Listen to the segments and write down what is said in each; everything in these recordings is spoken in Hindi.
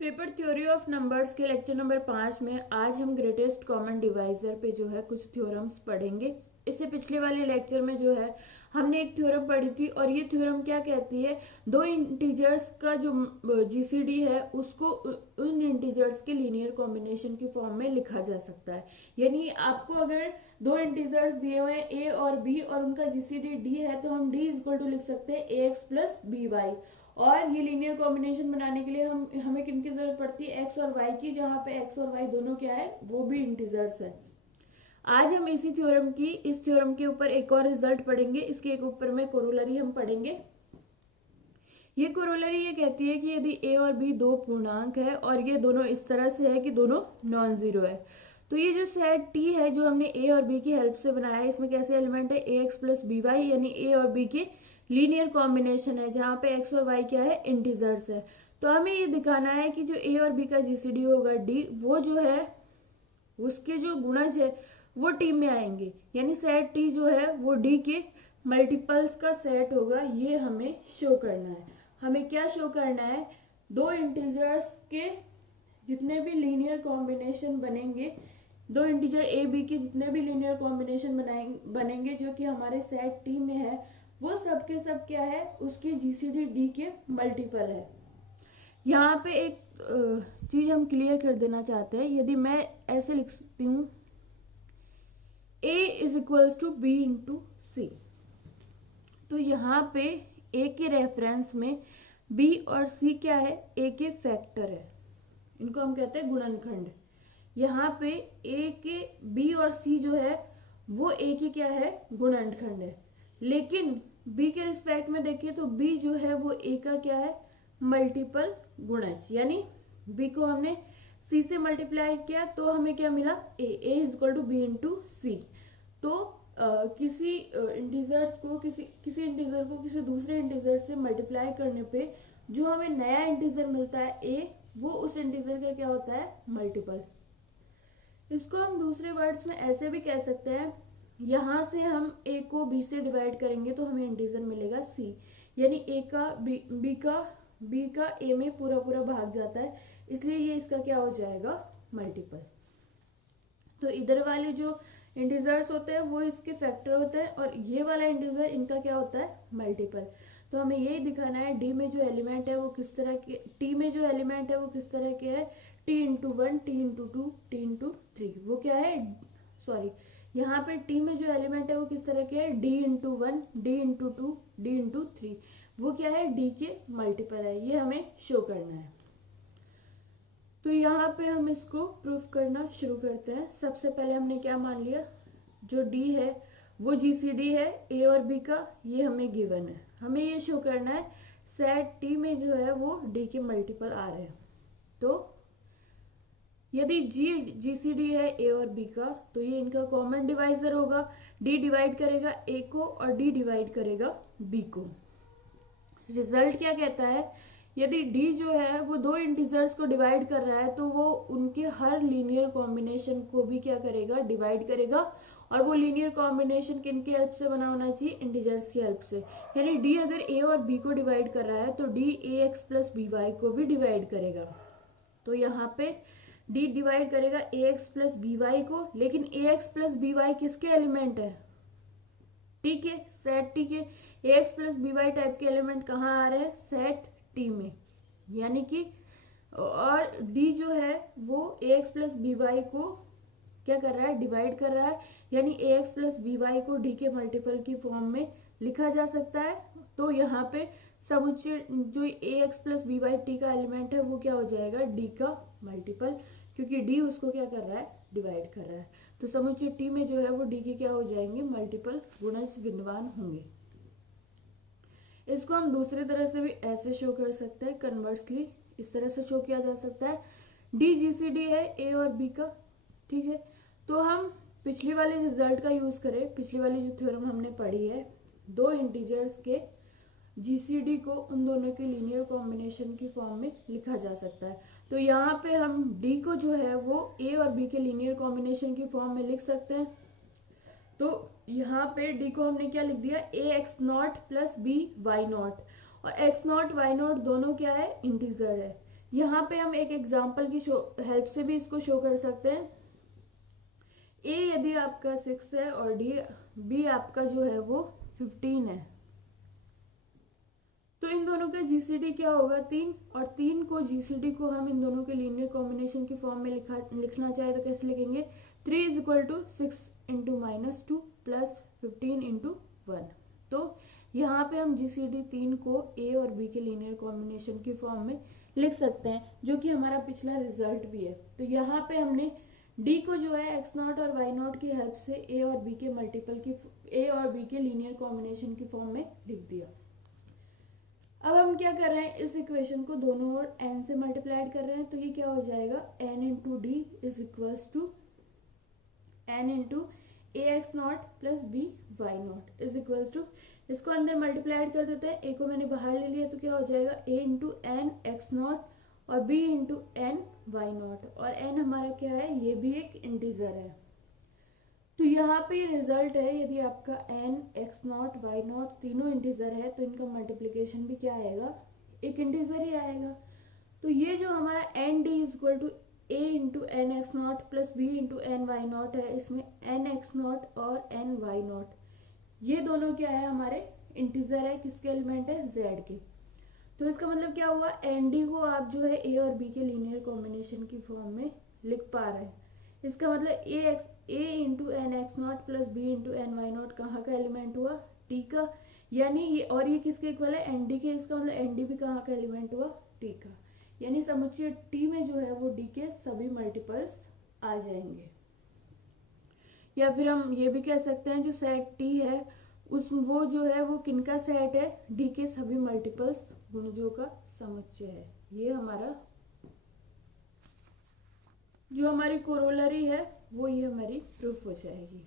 पेपर थ्योरी ऑफ नंबर्स के लेक्चर नंबर 5 में आज हम ग्रेटेस्ट कॉमन डिवाइजर पे जो है कुछ थ्योरम्स पढ़ेंगे। इससे पिछले वाले लेक्चर में जो है हमने एक थ्योरम पढ़ी थी और ये थ्योरम क्या कहती है, दो इंटीजर्स का जो जीसीडी है उसको उन इंटीजर्स के लीनियर कॉम्बिनेशन की फॉर्म में लिखा जा सकता है। यानी आपको अगर दो इंटीजर्स दिए हुए हैं ए और बी और उनका जीसीडी डी है तो हम डी इक्वल टू लिख सकते हैं ए एक्स प्लस बी वाई। और ये लीनियर कॉम्बिनेशन बनाने के लिए हमें किन की जरूरत पड़ती है, एक्स और वाई की, जहाँ पे एक्स और वाई दोनों क्या है, वो भी इंटीजर्स है। आज हम इस थ्योरम के ऊपर एक और रिजल्ट पढ़ेंगे। इसके एक ऊपर में कोरोलरी हम पढ़ेंगे। ये कोरोलरी ये कहती है कि यदि ए और बी दो पूर्णांक है और ये दोनों इस तरह से है कि दोनों नॉन जीरो है, तो ये जो सेट टी है जो हमने ए और बी की हेल्प से बनाया है, इसमें कैसे एलिमेंट है, ए एक्स प्लस बी वाई, यानी ए और बी के लीनियर कॉम्बिनेशन है जहाँ पे एक्स और वाई क्या है, इंटीजर्स है। तो हमें ये दिखाना है कि जो ए और बी का जीसीडी होगा डी, वो जो है उसके जो गुणज है वो टी में आएंगे, यानी सेट टी जो है वो डी के मल्टीपल्स का सेट होगा। ये हमें शो करना है। हमें क्या शो करना है, दो इंटीजर्स के जितने भी लीनियर कॉम्बिनेशन बनेंगे, दो इंटीजर ए बी के जितने भी लीनियर कॉम्बिनेशन बनेंगे जो कि हमारे सेट टी में है, वो सब के सब क्या है, उसके जीसीडी डी के मल्टीपल है। यहाँ पे एक चीज हम क्लियर कर देना चाहते हैं। यदि मैं ऐसे लिखती हूँ a is equals to B into C, तो यहाँ पे a के रेफरेंस में b और c क्या है, a के फैक्टर है, इनको हम कहते हैं गुणनखंड। यहाँ पे a के b और c जो है वो a के क्या है, गुणनखंड है। लेकिन b के रिस्पेक्ट में देखिए तो b जो है वो a का क्या है, मल्टीपल गुणज, यानी b को हमने c से मल्टीप्लाई किया तो हमें क्या मिला, a is equal to B into C. तो किसी इंटीजर्स को किसी इंटीजर को किसी दूसरे इंटीजर से मल्टीप्लाई करने पे जो हमें नया इंटीजर मिलता है a, वो उस इंटीजर का क्या होता है, मल्टीपल। इसको हम दूसरे वर्ड्स में ऐसे भी कह सकते हैं, यहाँ से हम a को b से डिवाइड करेंगे तो हमें इंटीजर मिलेगा c, यानी a का b का a में पूरा पूरा भाग जाता है, इसलिए ये इसका क्या हो जाएगा, मल्टीपल। तो इधर वाले जो इंटीजर्स होते हैं वो इसके फैक्टर होते हैं और ये वाला इंटीजर इनका क्या होता है, मल्टीपल। तो हमें यही दिखाना है डी में जो एलिमेंट है वो किस तरह के, टी में जो एलिमेंट है वो किस तरह के है, T into one, T into two, T into three. वो क्या है, सॉरी, यहाँ पे टी में जो एलिमेंट है वो किस तरह के है, D into one, D into two, D into three. वो क्या है, डी के मल्टीपल है। ये हमें शो करना है। तो यहाँ पे हम इसको प्रूफ करना शुरू करते हैं। सबसे पहले हमने क्या मान लिया, जो D है वो GCD है A और B का, ये हमें गिवन है। हमें ये शो करना है सेट T में जो है वो D के मल्टीपल आ रहे हैं। तो यदि GCD है A और B का तो ये इनका कॉमन डिवाइजर होगा। D डिवाइड करेगा A को और D डिवाइड करेगा B को। रिजल्ट क्या कहता है, यदि d जो है वो दो इंटीजर्स को डिवाइड कर रहा है तो वो उनके हर लीनियर कॉम्बिनेशन को भी क्या करेगा, डिवाइड करेगा। और वो लीनियर कॉम्बिनेशन किनकी हेल्प से बना होना चाहिए, इंटीजर्स की हेल्प से। यानी d अगर a और b को डिवाइड कर रहा है तो d a x plus B Y को भी डिवाइड करेगा। तो यहाँ पे d डिवाइड करेगा a x plus B Y को, लेकिन a x plus B Y किसके एलिमेंट है, ठीक है, सेट टी के। A X plus B Y type के एलिमेंट कहाँ आ रहे हैं, सेट टी में। यानी कि और डी जो है वो ए एक्स प्लस बी वाई को क्या कर रहा है, डिवाइड कर रहा है। यानी ए एक्स प्लस बी वाई को डी के मल्टीपल की फॉर्म में लिखा जा सकता है। तो यहाँ पे समुच्चय जो A X plus B Y T का एलिमेंट है वो क्या हो जाएगा, डी का मल्टीपल, क्योंकि डी उसको क्या कर रहा है, डिवाइड कर रहा है। तो समुच्चय टी में जो है वो डी के क्या हो जाएंगे, मल्टीपल गुणज विद्यमान होंगे। इसको हम दूसरी तरह से भी ऐसे शो कर सकते हैं, कन्वर्सली इस तरह से शो किया जा सकता है, डी जीसीडी है ए और बी का, ठीक है। तो हम पिछली वाले रिजल्ट का यूज करें, पिछली वाली जो थ्योरम हमने पढ़ी है, दो इंटीजर्स के जीसीडी को उन दोनों के लीनियर कॉम्बिनेशन की फॉर्म में लिखा जा सकता है। तो यहाँ पे हम डी को जो है वो ए और बी के लीनियर कॉम्बिनेशन की फॉर्म में लिख सकते हैं। तो यहाँ पे डी को हमने क्या लिख दिया, A X not plus B Y not, और एक्स नॉट वाई नॉट दोनों क्या है, इंटीजर है। यहाँ पे हम एक एग्जाम्पल की हेल्प से भी इसको शो कर सकते हैं। ए यदि आपका 6 है और बी आपका जो है वो 15 है, तो इन दोनों का जीसीडी क्या होगा 3, और 3 को जीसीडी को हम इन दोनों के लीनियर कॉम्बिनेशन की फॉर्म में लिखना चाहे तो कैसे लिखेंगे, 3 is equal to 6 into -2 plus 15 into 1। तो यहाँ पे हम जीसीडी 3 को ए और बी के लीनियर कॉम्बिनेशन की फॉर्म में लिख सकते हैं, जो कि हमारा पिछला रिजल्ट भी है। तो यहाँ पे हमने डी को जो है x0 और y0 की हेल्प से ए और बी के लीनियर कॉम्बिनेशन की फॉर्म में लिख दिया। अब हम क्या कर रहे हैं, इस इक्वेशन को दोनों ओर n से मल्टीप्लाइड कर रहे हैं, तो ये क्या हो जाएगा, n into D is equals to n into A X not plus B Y naught is equals to, इसको अंदर मल्टीप्लाइड कर देते हैं, a को मैंने बाहर ले लिया तो क्या हो जाएगा a into N X naught और b into N Y not, और n हमारा क्या है, ये भी एक इंटीजर है। तो यहाँ पे रिजल्ट है, यदि आपका n x not y not तीनों इंटीजर है तो इनका मल्टीप्लिकेशन भी क्या आएगा, एक इंटीजर ही आएगा। तो ये जो हमारा N D is equal to A into N X not plus B into N Y naught है, इसमें एन एक्स नॉट और एन वाई नॉट ये दोनों क्या है, हमारे इंटीजर है, किसके एलिमेंट है, जेड के। तो इसका मतलब क्या हुआ, एन डी को आप जो है ए और बी के लीनियर कॉम्बिनेशन की फॉर्म में लिख पा रहे हैं। इसका मतलब A into N X not plus B into N Y not कहाँ का एलिमेंट हुआ, टी का, यानी ये, और ये किसके इक्वल है, एन डी के। इसका मतलब एन डी भी कहाँ का एलिमेंट हुआ, टी का, यानी समुच्चय टी में जो है वो डी के सभी मल्टीपल्स आ जाएंगे। या फिर हम ये भी कह सकते हैं जो सेट टी है वो जो है वो किनका सेट है, डी के सभी मल्टीपल्स गुणजों का समुच्चय है। ये हमारा जो हमारी कोरोलरी है वो ये हमारी प्रूफ हो जाएगी।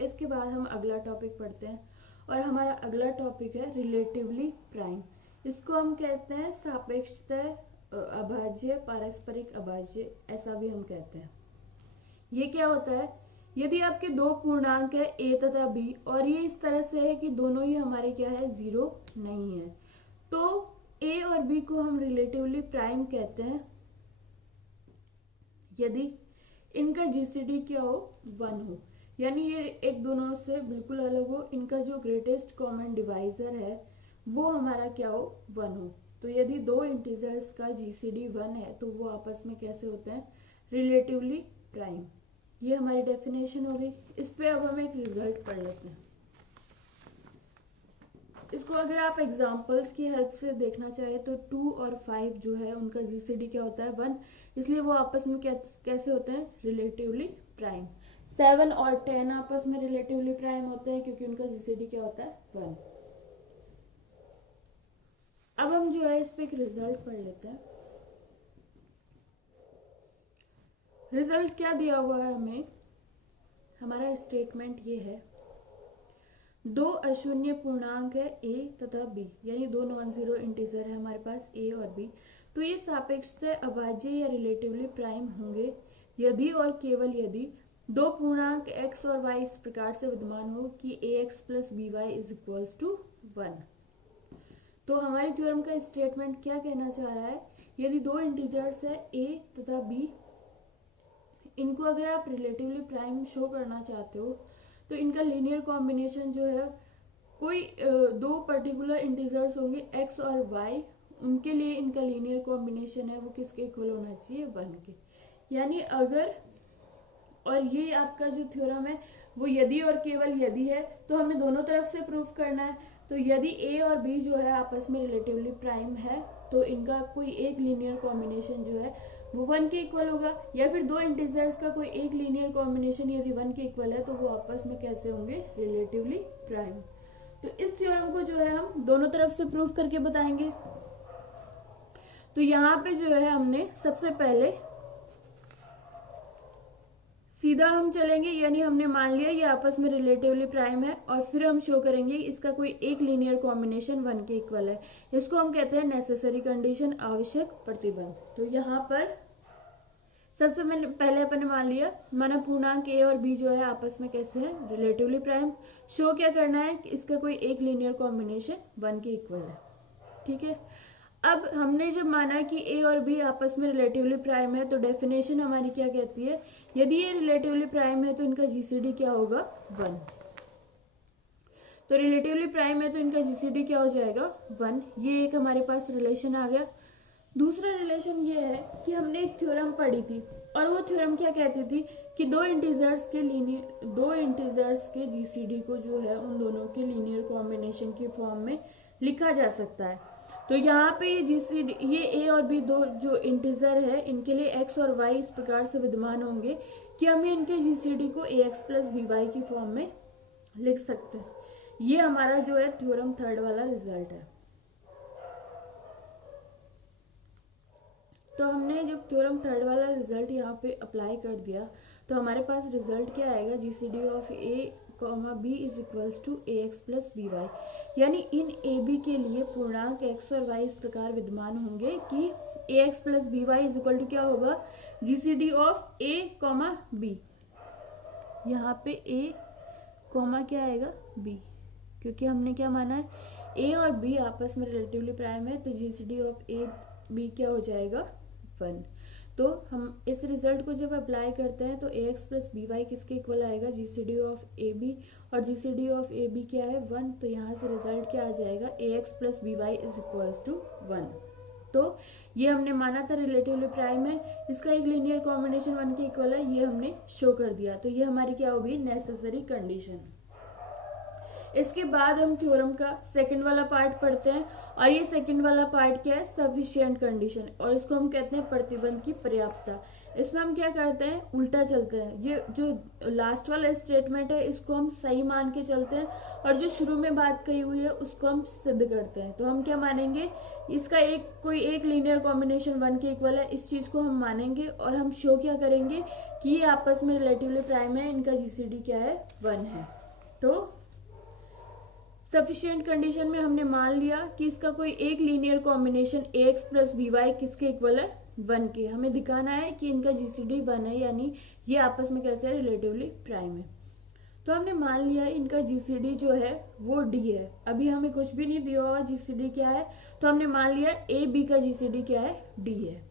इसके बाद हम अगला टॉपिक पढ़ते हैं, और हमारा अगला टॉपिक है रिलेटिवली प्राइम। इसको हम कहते हैं सापेक्षतः अभाज्य, पारस्परिक अभाज्य, ऐसा भी हम कहते हैं। ये क्या होता है, यदि आपके दो पूर्णांक है a तथा b और ये इस तरह से है कि दोनों ही हमारे क्या है, जीरो नहीं है, तो a और b को हम रिलेटिवली प्राइम कहते हैं यदि इनका जीसीडी क्या हो, 1 हो, यानी ये एक दोनों से बिल्कुल अलग हो, इनका जो ग्रेटेस्ट कॉमन डिवाइजर है वो हमारा क्या हो, 1 हो। तो यदि दो इंटीजर्स का जीसीडी 1 है तो वो आपस में कैसे होते हैं, रिलेटिवली प्राइम। ये हमारी डेफिनेशन हो गई। इस पे अब हम एक रिजल्ट पढ़ लेते हैं। इसको अगर आप एग्जांपल्स की हेल्प से देखना चाहे तो 2 और 5 जो है उनका जीसीडी क्या होता है, 1, इसलिए वो आपस में कैसे होते हैं, रिलेटिवली प्राइम। 7 और 10 आपस में रिलेटिवली प्राइम होते हैं क्योंकि उनका जीसीडी क्या होता है, 1। अब हम जो है इस पे एक रिजल्ट पढ़ लेते हैं। रिजल्ट क्या दिया हुआ है हमें, हमारा स्टेटमेंट ये है, दो अशून्य पूर्णांक है a तथा b, यानी दो नॉन जीरो इंटीजर है हमारे पास a और b, तो ये सापेक्षतः अभाज्य या रिलेटिवली प्राइम होंगे यदि और केवल यदि दो पूर्णांक x और y इस प्रकार से विद्यमान हो कि ax plus by is equals to 1। तो हमारी थ्योरम का स्टेटमेंट क्या कहना चाह रहा है, यदि दो इंटीजर्स है a तथा b, इनको अगर आप रिलेटिवली प्राइम शो करना चाहते हो तो इनका लीनियर कॉम्बिनेशन जो है, कोई दो पर्टिकुलर इंटीजर्स होंगे x और y, उनके लिए इनका लीनियर कॉम्बिनेशन है वो किसके इक्वल होना चाहिए, 1 के। यानी अगर, और ये आपका जो थ्योरम है वो यदि और केवल यदि है, तो हमें दोनों तरफ से प्रूफ करना है। तो यदि a और b जो है आपस में रिलेटिवली प्राइम है तो इनका कोई एक लीनियर कॉम्बिनेशन जो है वो 1 के इक्वल होगा, या फिर दो इंटीजर्स का कोई एक लीनियर कॉम्बिनेशन यदि 1 के इक्वल है तो वो आपस में कैसे होंगे, रिलेटिवली प्राइम। तो इस थ्योरम को जो है हम दोनों तरफ से प्रूफ करके बताएंगे। तो यहाँ पे जो है हमने सबसे पहले सीधा हम चलेंगे, यानी हमने मान लिया ये आपस में रिलेटिवली प्राइम है, और फिर हम शो करेंगे इसका कोई एक लीनियर कॉम्बिनेशन 1 के इक्वल है। इसको हम कहते हैं नेसेसरी कंडीशन, आवश्यक प्रतिबंध। तो यहाँ पर सबसे पहले अपन ने मान लिया, माना पूर्णांक a और b जो है आपस में कैसे है, रिलेटिवली प्राइम। शो क्या करना है कि इसका कोई एक लीनियर कॉम्बिनेशन 1 के इक्वल है, ठीक है। अब हमने जब माना कि ए और बी आपस में रिलेटिवली प्राइम है, तो डेफिनेशन हमारी क्या कहती है, यदि ये रिलेटिवली प्राइम है तो इनका जीसीडी क्या होगा, 1। तो रिलेटिवली प्राइम है तो इनका जीसीडी क्या हो जाएगा, 1। ये एक हमारे पास रिलेशन आ गया। दूसरा रिलेशन ये है कि हमने एक थ्योरम पढ़ी थी, और वो थ्योरम क्या कहती थी कि दो इंटीजर्स के जीसीडी को जो है उन दोनों के लीनियर कॉम्बिनेशन की फॉर्म में लिखा जा सकता है। तो यहाँ पे ये जीसीडी, ये ए और बी दो जो इंटीजर है, इनके लिए एक्स और वाई इस प्रकार से विद्यमान होंगे कि हम इनके जीसीडी को ए एक्स प्लस बी वाई की फॉर्म में लिख सकते हैं। ये हमारा जो है थ्योरम थर्ड वाला रिजल्ट है। तो हमने जब थ्योरम थर्ड वाला रिजल्ट यहाँ पे अप्लाई कर दिया, तो हमारे पास रिजल्ट क्या आएगा, GCD of A comma B is equals to A X plus B Y. यानी इन ए बी के लिए पूर्णांक एक्स और वाई इस प्रकार विद्यमान होंगे कि A X plus B Y is equal to क्या होगा, GCD of A comma B. यहाँ पे ए कॉमा क्या आएगा, बी, क्योंकि हमने क्या माना है, ए और बी आपस में रिलेटिवली प्राइम है, तो जीसीडी ऑफ ए बी क्या हो जाएगा, 1। तो हम इस रिजल्ट को जब अप्लाई करते हैं तो ए एक्स प्लस बी वाई किसके इक्वल आएगा, जीसीडी ऑफ ए बी, और जीसीडी ऑफ ए बी क्या है, 1। तो यहाँ से रिजल्ट क्या आ जाएगा, A X plus B Y is equals to 1। तो ये हमने माना था रिलेटिवली प्राइम है, इसका एक लीनियर कॉम्बिनेशन 1 के इक्वल है, ये हमने शो कर दिया। तो ये हमारी क्या होगी, नेसेसरी कंडीशन। इसके बाद हम थ्योरम का सेकंड वाला पार्ट पढ़ते हैं, और ये सेकंड वाला पार्ट क्या है, सफिशिएंट कंडीशन, और इसको हम कहते हैं प्रतिबंध की पर्याप्तता। इसमें हम क्या करते हैं, उल्टा चलते हैं। ये जो लास्ट वाला स्टेटमेंट है इसको हम सही मान के चलते हैं, और जो शुरू में बात कही हुई है उसको हम सिद्ध करते हैं। तो हम क्या मानेंगे, इसका कोई एक लीनियर कॉम्बिनेशन 1 के इक्वल है, इस चीज को हम मानेंगे, और हम शो क्या करेंगे कि ये आपस में रिलेटिवली प्राइम है, इनका जीसीडी क्या है, 1 है। तो सफिशिएंट कंडीशन में हमने मान लिया कि इसका कोई एक लीनियर कॉम्बिनेशन ए एक्स प्लस बी वाई किसके इक्वल है, 1 के। हमें दिखाना है कि इनका जीसीडी 1 है, यानी ये आपस में कैसे है, रिलेटिवली प्राइम है। तो हमने मान लिया इनका जीसीडी जो है वो डी है। अभी हमें कुछ भी नहीं दिया हुआ जीसीडी क्या है, तो हमने मान लिया ए बी का जीसीडी क्या है, डी है।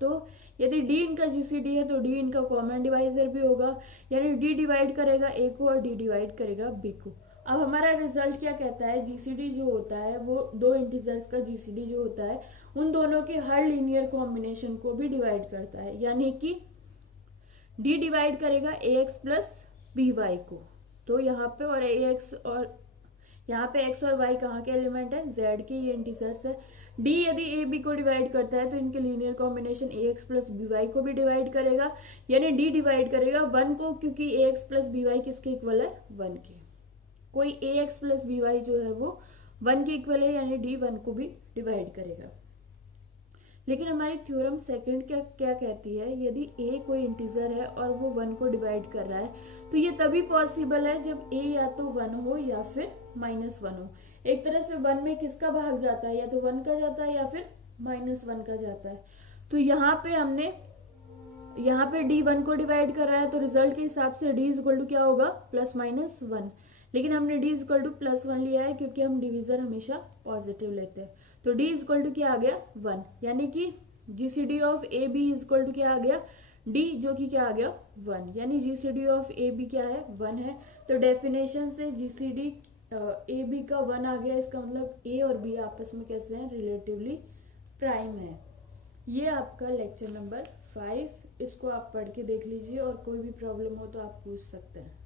तो यदि डी इनका जीसीडी है तो डी इनका कॉमन डिवाइजर भी होगा, यानी डी डिवाइड करेगा ए को और डी डिवाइड करेगा बी को। अब हमारा रिजल्ट क्या कहता है, जीसीडी जो होता है वो दो इंटीजर्स का जीसीडी जो होता है उन दोनों के हर लीनियर कॉम्बिनेशन को भी डिवाइड करता है, यानी कि डी डिवाइड करेगा ए एक्स प्लस बी वाई को। तो यहाँ पे और ए एक्स और यहाँ पे एक्स और वाई कहाँ के एलिमेंट है, जेड के, ये इंटीजर्स है। डी यदि ए बी को डिवाइड करता है तो इनके लीनियर कॉम्बिनेशन ए एक्स प्लस बी वाई को भी डिवाइड करेगा, यानी डी डिवाइड करेगा 1 को, क्योंकि ए एक्स प्लस बी वाई किसके इक्वल है, 1 के। कोई ए एक्स प्लस बी वाई जो है वो 1 के इक्वल है, यानी डी 1 को भी डिवाइड करेगा। लेकिन हमारी थ्योरम सेकंड क्या कहती है, यदि ए कोई इंटीजर है और वो 1 को डिवाइड कर रहा है तो ये तभी पॉसिबल है जब ए या तो 1 हो या फिर -1 हो। एक तरह से 1 में किसका भाग जाता है, या तो 1 का जाता है या फिर -1 का जाता है। तो यहाँ पे डी 1 को डिवाइड कर रहा है, तो रिजल्ट के हिसाब से डी इज इक्वल टू क्या होगा, +-1। लेकिन हमने डी इज इक्वल टू +1 लिया है क्योंकि हम डिवीजर हमेशा पॉजिटिव लेते हैं। तो डी इज इक्वल टू क्या आ गया, 1, यानी कि GCD of A B is equal to क्या आ गया, डी, जो कि क्या आ गया, 1, यानी जीसीडी ऑफ ए बी क्या है, 1 है। तो डेफिनेशन से जीसीडी ए बी का 1 आ गया, इसका मतलब ए और बी आपस में कैसे हैं, रिलेटिवली प्राइम है। ये आपका लेक्चर नंबर 5, इसको आप पढ़ के देख लीजिए, और कोई भी प्रॉब्लम हो तो आप पूछ सकते हैं।